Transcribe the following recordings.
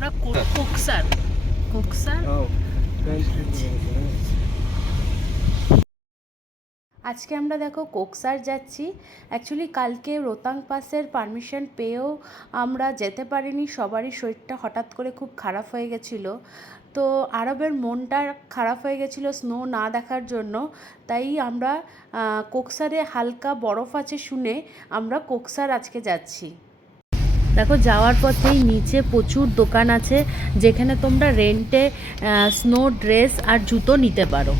আমরা কোকসার আজকে আমরা দেখো কোকসার যাচ্ছি। অ্যাকচুয়ালি কালকে রোতাং পাসের পারমিশন পেয়েও আমরা যেতে পারিনি, সবারই শরীরটা হঠাৎ করে খুব খারাপ হয়ে গেছিলো। তো আরবের মনটা খারাপ হয়ে গেছিলো স্নো না দেখার জন্য, তাই আমরা কোকসারে হালকা বরফ আছে শুনে আমরা কোকসার আজকে যাচ্ছি। দেখো যাওয়ার পথেই নিচে প্রচুর দোকান আছে যেখানে তোমরা রেন্টে স্নো ড্রেস আর জুতো নিতে পারো।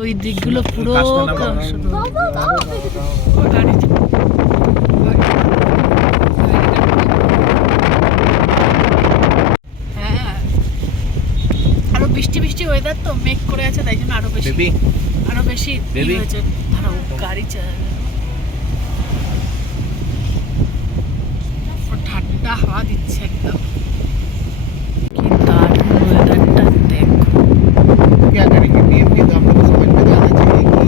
ওই দিকগুলো পুরো আরো বৃষ্টি বৃষ্টি ওয়েদার তো মেঘ করে আছে, তাই জন্য আরো বেশি হয়েছে। গাড়ি ঠান্ডা হাওয়া দিচ্ছে একদম। কি দারুণ ওয়েদারটা দেখো। क्या करेंगे पीएम की, तो हम लोग को समझ में आना चाहिए कि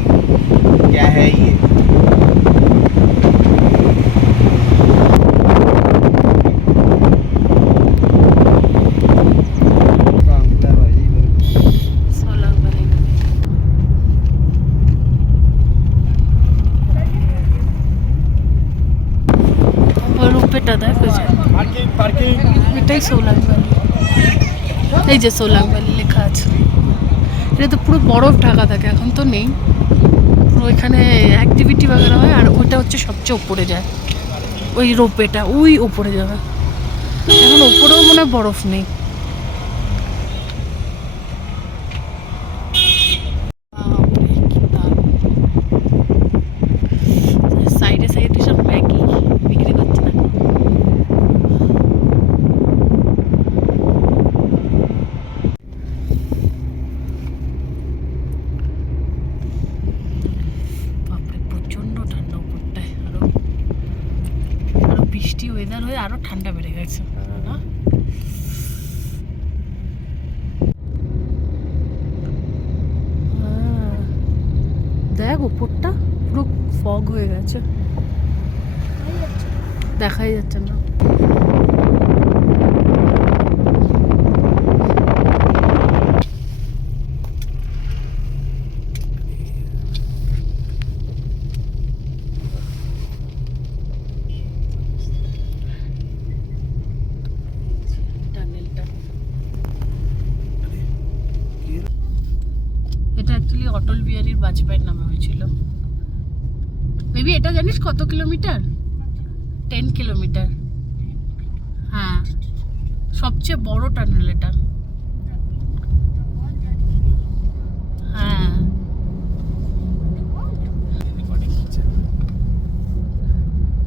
क्या है ये। এটাই সোলাং ভ্যালি, এই যে সোলাং ভ্যালি লেখা আছে। এটা তো পুরো বরফ ঢাকা থাকে, এখন তো নেই। পুরো এখানে অ্যাক্টিভিটি বাগেরা হয়, আর ওইটা হচ্ছে সবচেয়ে উপরে যায়, ওই রোপওয়েটা ওই উপরে যাবে। এখন ওপরেও মনে হয় বরফ নেই। সাইডে সাইডে সব ম্যাগি বিক্রি করছে না। প্রচন্ড ঠান্ডা উপরটায়, আরো বৃষ্টি ওয়েদার হয়ে আরো ঠান্ডা বেড়ে গেছে। দেখ উপরটা পুরো ফগ হয়ে গেছে, দেখাই যাচ্ছে না। এটা অ্যাকচুয়ালি অটল বিহারী বাজপেয়ীর নামে হয়েছিল। বেবি এটা জানিস কত কিলোমিটার? 10 কিলোমিটার। হ্যাঁ, সবচেয়ে বড় টানেল এটা। হ্যাঁ,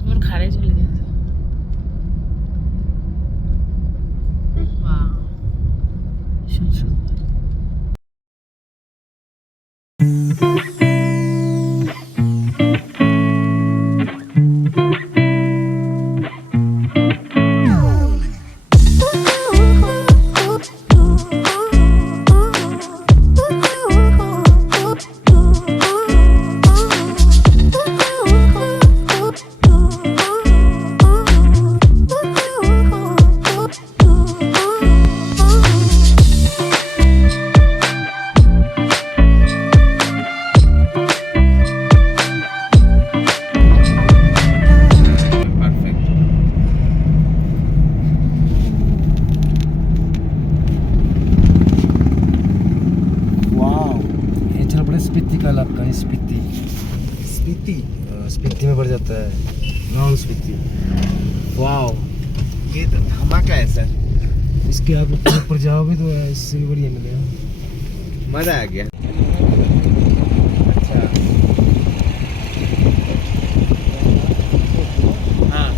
আমার ঘাড়ে চলে গেছে। সুন্দর। स्पीति का इलाका है, स्पीति में पड़ जाता है, नॉन स्पीति। वाओ, ये तो धमाका है सर। इसके आप ऊपर जाओगे तो इससे भी बढ़िया मिलेगा, मजा आ गया। अच्छा हाँ,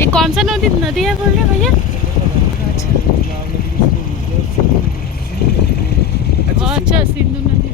ये कौन सा नदी है बोल रहे भैया? अच्छा, सिंधु नदी।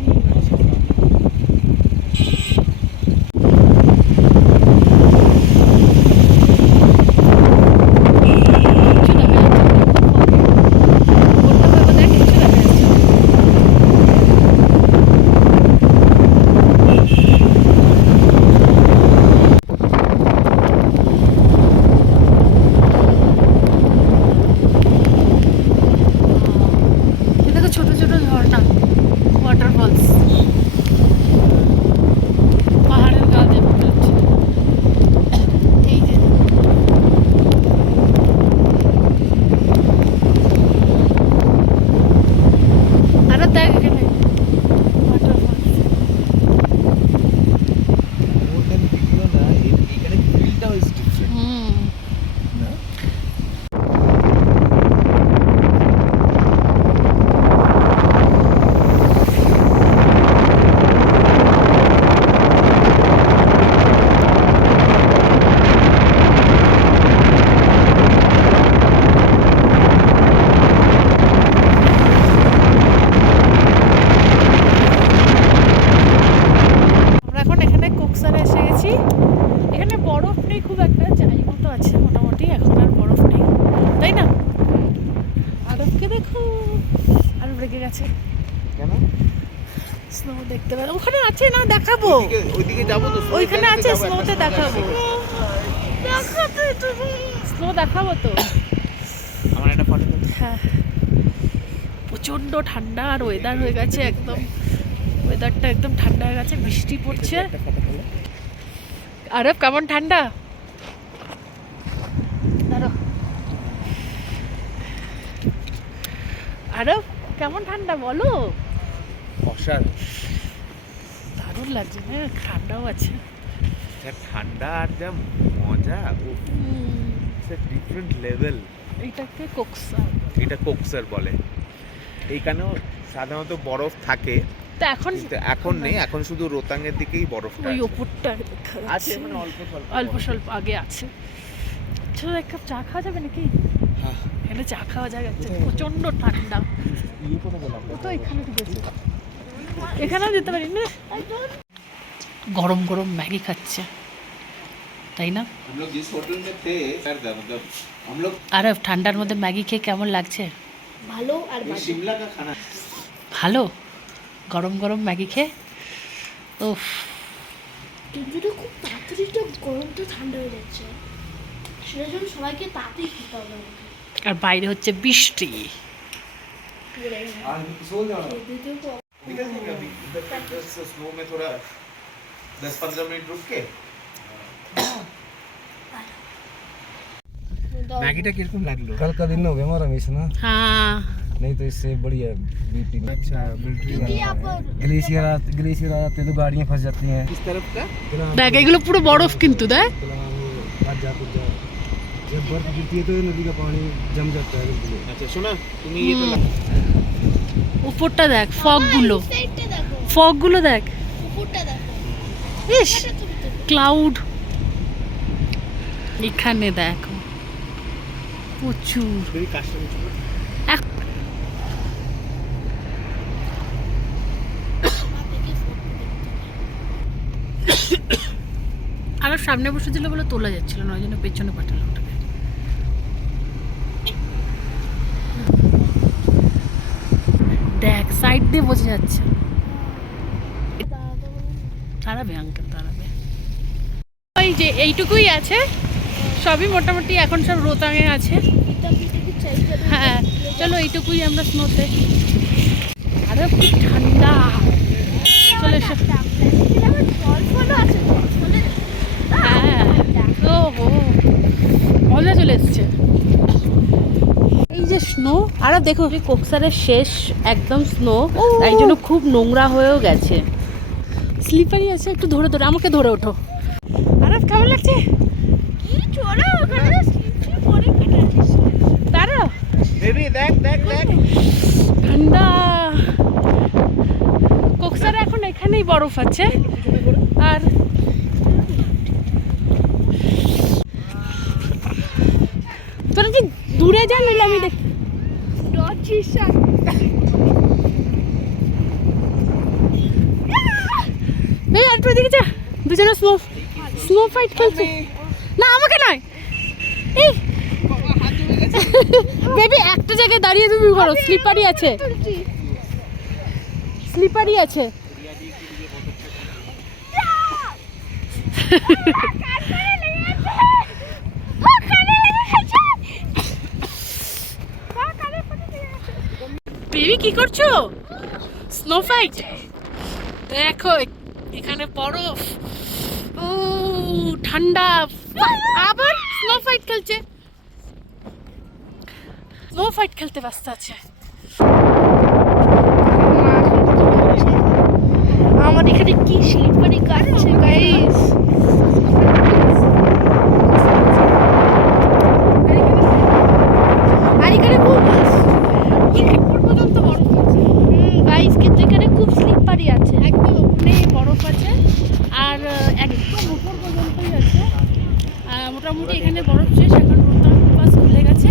আটকে গেছে, কেন? স্নো দেখতে পাবে। ওখানে আছে না, দেখাবো। ওইদিকে যাবো তো, ওইখানে আছে, স্নোতে দেখাবো। স্নো দেখাবো তো। আমার একটা ফটো। হ্যাঁ, প্রচণ্ড ঠান্ডা আর ওয়েদার হয়ে গেছে একদম, ওয়েদারটা একদম ঠান্ডা হয়ে গেছে, বৃষ্টি পড়ছে। আরব কেমন ঠান্ডা, দাঁড়াও। আরব কেমন ঠান্ডা বলো। অসাধারণ দারুণ লাগছে, হ্যাঁ ঠান্ডাও আছে। যা ঠান্ডা আর যা মজা, ডিফারেন্ট লেভেল। এইটাকে কোকসার, এটা কোকসার বলে। এইখানেও সাধারণত বরফ থাকে, তো এখন কিন্তু এখন নেই, এখন শুধু রোতাঙের দিকেই বরফটা ওই আছে। ওপরটা দেখা আছে যাচ্ছে, মানে অল্প স্বল্প অল্প বরফ। স্বল্প আগে আছে। চলো এক কাপ চা খাওয়া যাবে নাকি? হ্যাঁ। এখানে চা খাওয়া যায়, প্রচণ্ড ঠান্ডা। ইয়ে করে গেলাম ও তো এখানে ঢুকেছে, এখানেও যেতে পারি না। গরম গরম ম্যাগি খাচ্ছে, তাই না? हम लोग जिस होटल में थे सर मतलब हम लोग আর ঠান্ডার মধ্যে ম্যাগি খেয়ে কেমন লাগছে? ভালো আর ये शिमला का खाना ভালো, গরম গরম ম্যাগি খেয়ে। উফ, কিন্তু এটা খুব তাড়াতাড়ি তো গরমটা ঠান্ডা হয়ে যাচ্ছে, সেটার জন্য সবাইকে তাড়াতাড়ি খেতে হবে আমাকে। আর বাইরে হচ্ছে বৃষ্টি। পড়ে গেছে। आज सो जाओ খেতে তো निकल जाएंगे अभी इधर जस्ट स्नो में थोड़ा 10-15 मिनट रुक के। मैगीটা কিরকম লাগলো? कल का दिन हो गया हमारा मिस ना, হ্যাঁ, नहीं तो इससे बढ़िया बीपी में। अच्छा मिलिट्री क्योंकि आप ग्लेशियर आ जाते हैं तो गाड़ियाँ फंस जाती हैं। किस तरफ का? দেখ এগুলো পুরো বরফ কিন্তু, দেখ फंस जाते हैं। जब बर्फ गिरती है तो ये नदी का पानी जम जाता है बिल्कुल। अच्छा सुना তুমি ये तो উপরটা দেখ, ফগ গুলো, সাইডটা দেখো, ফগ গুলো দেখ, উপরটা দেখো, ইস ক্লাউড। এখানে দেখো প্রচুর। मेरी काश्मीर में আর সামনে বসে ছিল বলে তোলা যাচ্ছিল না, ওই জন্য পেছনে পাঠালাম ওটাকে। দেখ সাইড দিয়ে বোঝা যাচ্ছে। দাঁড়াবে আঙ্কেল, দাঁড়াবে। ওই যে এইটুকুই আছে, সবই মোটামুটি এখন সব রোতাঙে আছে। এটা পিঠে চাই যাবে। হ্যাঁ চলো এইটুকুই আমরা স্নোতে। আরে কি ঠান্ডা, চলে এসো। জল ফলও আছে, জল ফলে হ্যাঁ, ও হো, মজা চলে এসছে। এই যে স্নো, আর দেখো যে কোকসারের শেষ একদম স্নো, তাই জন্য খুব নোংরা হয়েও গেছে, স্লিপারি আছে। একটু ধরে ধরে আমাকে ধরে ওঠো। আর কেমন লাগছে? কি চলো ওখানে স্লিপ পরে কেটে আসিস। তারা बेबी देख देख देख ঠান্ডা। কোকসারে এখন এখানেই বরফ আছে। আর তোরা কি দূরে যা, নইলে আমি দেখ। ডচিস এই আর একটু দিকে যা, দুজনে স্নো স্নো ফাইট খেলছে। না আমাকে নয়, এই বেবি একটা জায়গায় দাঁড়িয়ে তুমি করো, স্লিপারি আছে, স্লিপারি আছে। বেবি কি করছো? স্নো ফাইট দেখো, এখানে বরফ, ও ঠান্ডা, আবার স্নো ফাইট খেলছে, স্নো ফাইট খেলতে ব্যস্ত আছে। আমার এখানে কি স্লিপারি কাটছে গাইস। আর এখানে খুব উপর পর্যন্ত বরফ আছে, গাইস কিন্তু এখানে খুব স্লিপারি আছে। একদম উপরে বরফ আছে, আর একদম উপর পর্যন্তই আছে। আর মোটামুটি এখানে বরফ শেষ, এখন রোতাং পাস খুলে গেছে।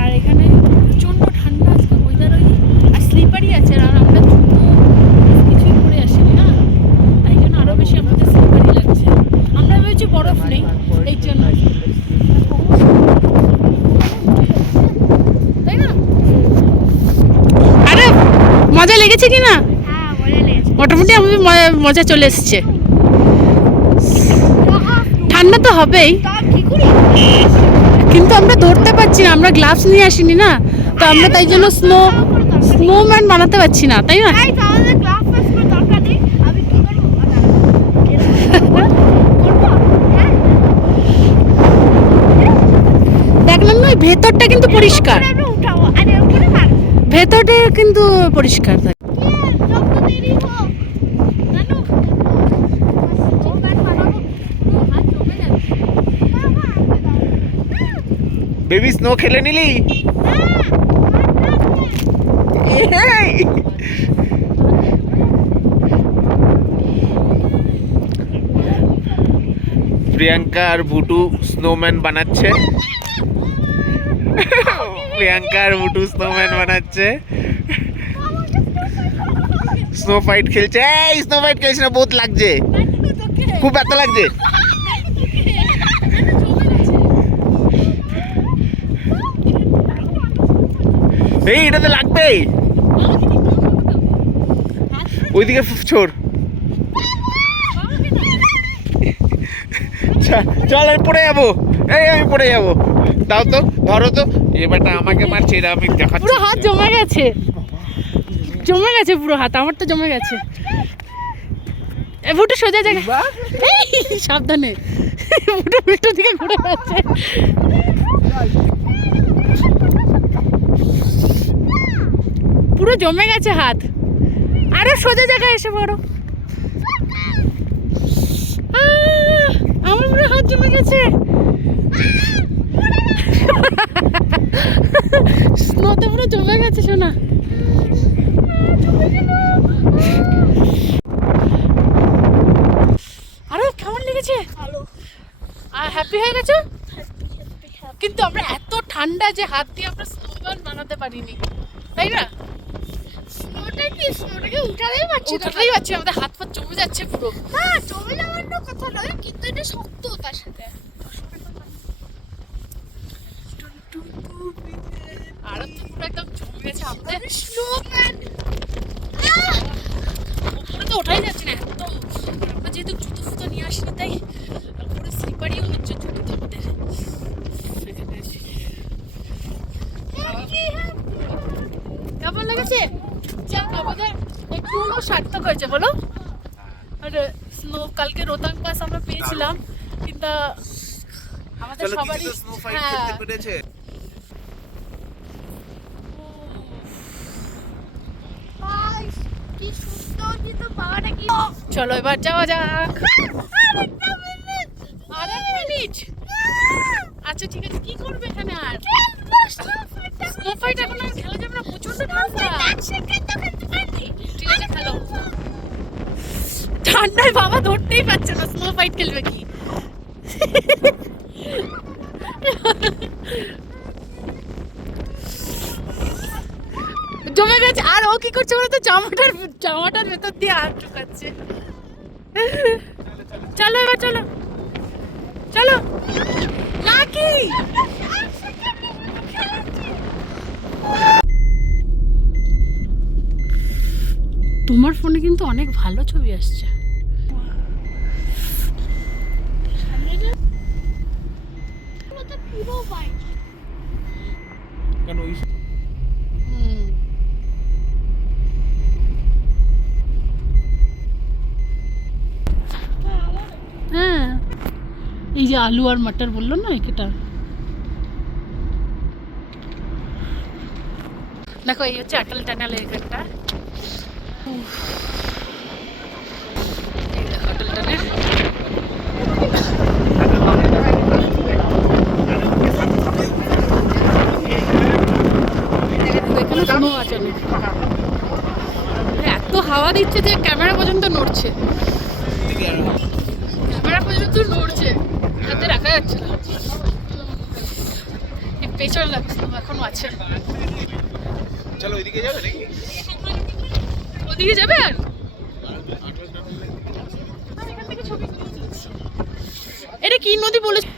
আর এখানে প্রচণ্ড ঠান্ডা আজকে ওয়েদার, ওই আর স্লিপারি আছে। আর আমরা জুতো কিছুই পরে আসিনি না, তাই জন্য আরও বেশি আমাদের স্লিপারি লাগছে। আমরা ভেবেছি বরফ নেই, এই জন্য, তাই না? আরে মজা লেগেছে কি না? হ্যাঁ মজা লেগেছে। মোটামুটি আমি মজা চলে এসছে। ঠান্ডা তো হবেই, তা কি করি? কিন্তু আমরা ধরতে পারছি না, আমরা গ্লাভস নিয়ে আসিনি না, তো আমরা তাই জন্য স্নোম্যান বানাতে পারছি না, তাই না? তাই তো আমাদের গ্লাস ফ্লাস করে দরকার নেই। আমি কি করবো? হ্যাঁ দেখলাম না, ওই ভেতরটা কিন্তু পরিষ্কার, আমরা উঠাবো আরে ওখানে মারবো। ভেতরটা কিন্তু পরিষ্কার থাকে। যত দেরি হোক জানো চিকেন বানাবো হাত জমে যাচ্ছে। বাবা আমাকে দাও। বেবি স্নো খেলে নিলি? এই! প্রিয়াঙ্কা আর বুটু স্নোম্যান বানাচ্ছে। প্রিয়াঙ্কা আর বুটু স্নোম্যান বানাচ্ছে, স্নো ফাইট খেলছে। এই স্নো ফাইট খেলছে না, বহুত লাগছে, খুব ব্যথা লাগছে। এই এটাতে লাগবে, ওইদিকে ছোড়। চল আমি পড়ে যাবো, এই আমি পড়ে যাবো, দাও তো, ধরো তো। এবারটা আমাকে মারছে, এটা আমি দেখাচ্ছি। পুরো হাত জমে গেছে, জমে গেছে পুরো হাত, আমার তো জমে গেছে। ফুটো সোজা জায়গা, সাবধানে, ফুটো উল্টো দিকে ঘুরে যাচ্ছে। পুরো জমে গেছে হাত, আরো সোজা জায়গায় এসে পড়ো। আমার পুরো হাত জমে গেছে, স্নোতে পুরো জমে গেছে সোনা। আরে কেমন লেগেছে? ভালো। আর হ্যাপি হয়ে গেছো? কিন্তু আমরা এত ঠান্ডা যে হাত দিয়ে আমরা স্নোম্যান বানাতে পারিনি, তাই না? স্নোটাকে উঠাতেই পারছি না। উঠাতেই পারছি না, আমাদের হাত ফাত জমে যাচ্ছে পুরো। না জমে যাওয়ার না কথা নয়, কিন্তু এটা শক্ত তার সাথে। আর তো পুরো একদম জমে গেছে আমাদের স্নোম্যান ওপরে তো ওঠাই যাচ্ছে না এত। আমরা যেহেতু জুতো ফুতো নিয়ে আসিনি, তাই পুরো স্লিপারিও হচ্ছে জুতো আমাদের। কেমন লেগেছে? যাক আমাদের একটু হলেও সার্থক হয়েছে বলো। আর স্নো কালকে রোতাং পাস আমরা পেয়েছিলাম, কিন্তু আমাদের সবারই হ্যাঁ পেরেছে। ভাই কি সুন্দর, কিন্তু পাওয়াটা কি। চলো এবার যাওয়া যাক। আরেকটা মিনিট। আরেক মিনিট? আচ্ছা ঠিক আছে, কি করবে এখানে আর? স্নো ফাইট এখন আর খেলা যাবে না, প্রচন্ড ঠান্ডা। ঠিক আছে খেলো। ঠান্ডায় বাবা ধরতেই পারছে না, স্নো ফাইট খেলবে কি? জমে গেছে। আর ও কি করছে বলতো, জামাটার ভেতর দিয়ে হাত ঢুকাচ্ছে। চলো এবার চলো চলো। লাকি তোমার ফোনে কিন্তু অনেক ভালো ছবি আসছে। পুরো হোয়াইট। কেন ওই হ্যাঁ এই যে আলু আর মটর বললো না, এটা দেখো, এই হচ্ছে অটল টানেল এখানটা। এই দেখো অটল টানেল। এখানে স্নো আছে অনেক। এত হাওয়া দিচ্ছে যে ক্যামেরা পর্যন্ত নড়ছে, ক্যামেরা পর্যন্ত নড়ছে, হাতে রাখা যাচ্ছে না। পেছন লাগছে, এখনো আছে। চলো ওইদিকে যাবে নাকি? ওদিকে যাবে আর এটা কি নদী বলেছে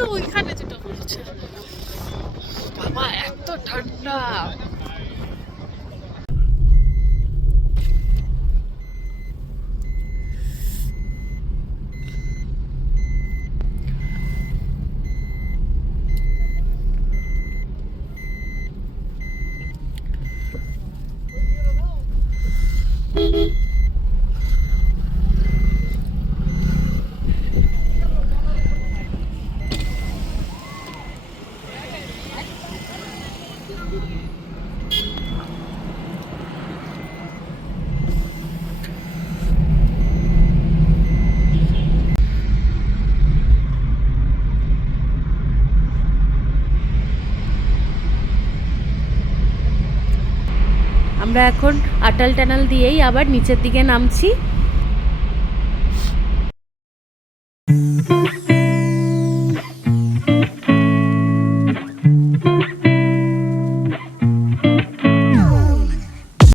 তো ওইখানে যেটা বলেছে। বাবা এত ঠান্ডা। আমরা এখন আটাল টানেল দিয়েই আবার নিচের দিকে নামছি।